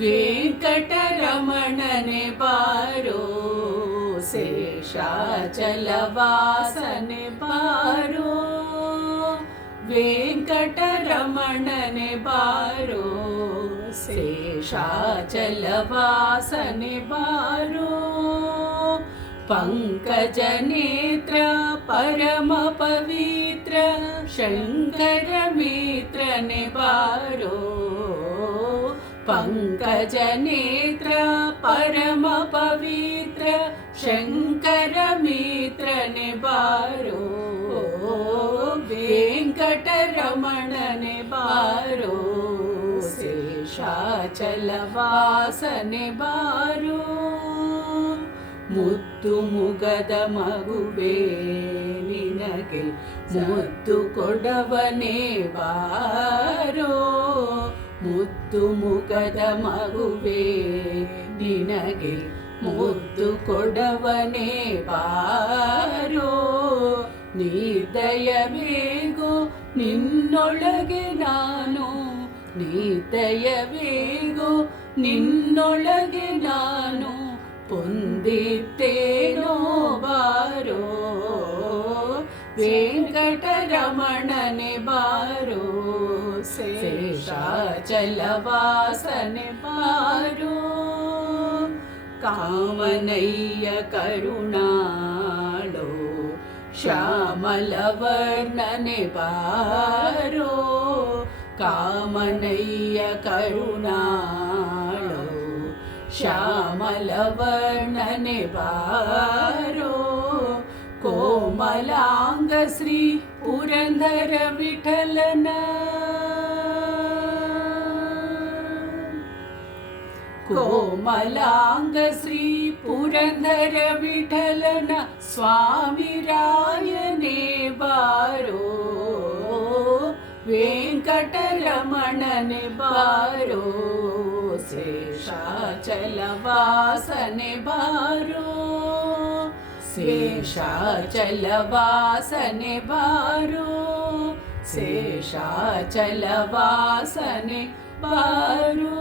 ವೆಂಕಟರಮಣನೆ ಬಾರೋ ಶೇಷಾಚಲವಾಸನೆ ಬಾರೋ ವೆಂಕಟರಮಣನೆ ಬಾರೋ ಶೇಷಾಚಲವಾಸನೆ ಬಾರೋ पंकजनेत्र परम पवित्र शंकर मित्र ने बारो पंकजनेत्र परम पवित्र शंकर मित्र ने बारो वेंकटरमण ने बारो ಶೇಷಾಚಲವಾಸನೆ ಬಾರೋ ಮುದ್ದು ಮುಗದ ಮಗುವೇ ನಿನಗೆ ಮುದ್ದು ಕೊಡವನೇ ಬಾರೋ ಮುದ್ದು ಮುಗದ ಮಗುವೇ ನಿನಗೆ ಮುದ್ದು ಕೊಡವನೇ ಬಾರೋ ನೀ ದಯವೇಗೋ ನಿನ್ನೊಳಗೆ ನಾನು ನೀ ದಯವೇಗೋ ನಿನ್ನೊಳಗೆ ನಾನು ಪೊಂದಿತ್ತೇನೋ ಬಾರೋ ವೆಂಕಟರಮಣನೆ ಬಾರೋ ಶೇಷಾಚಲವಾಸನೆ ಬಾರೋ ಕಾಮನಯ್ಯ ಕರುಣಾಳೋ ಶ್ಯಾಮಲವರ್ಣನೆ ಬಾರೋ ಕಾಮನಯ್ಯ ಕರುಣಾಳೋ ಶ್ಯಾಮಲವರ್ಣನೆ ಬಾರೋ ಕೋಮಲಾಂಗ ಶ್ರೀ ಪುರಂದರ ವಿಠಲನ ಕೋಮಲಾಂಗ ಶ್ರೀ ಪುರಂದರ ವಿಠಲನ ಸ್ವಾಮಿ ರಾಯನೇ ಬಾರೋ ವೆಂಕಟರಮಣನೆ ಬಾರೋ ಶೇಷಾಚಲವಾಸನೆ ಬಾರೋ ಶೇಷಾಚಲವಾಸನೆ ಬಾರೋ ಶೇಷಾಚಲವಾಸನೆ ಬಾರೋ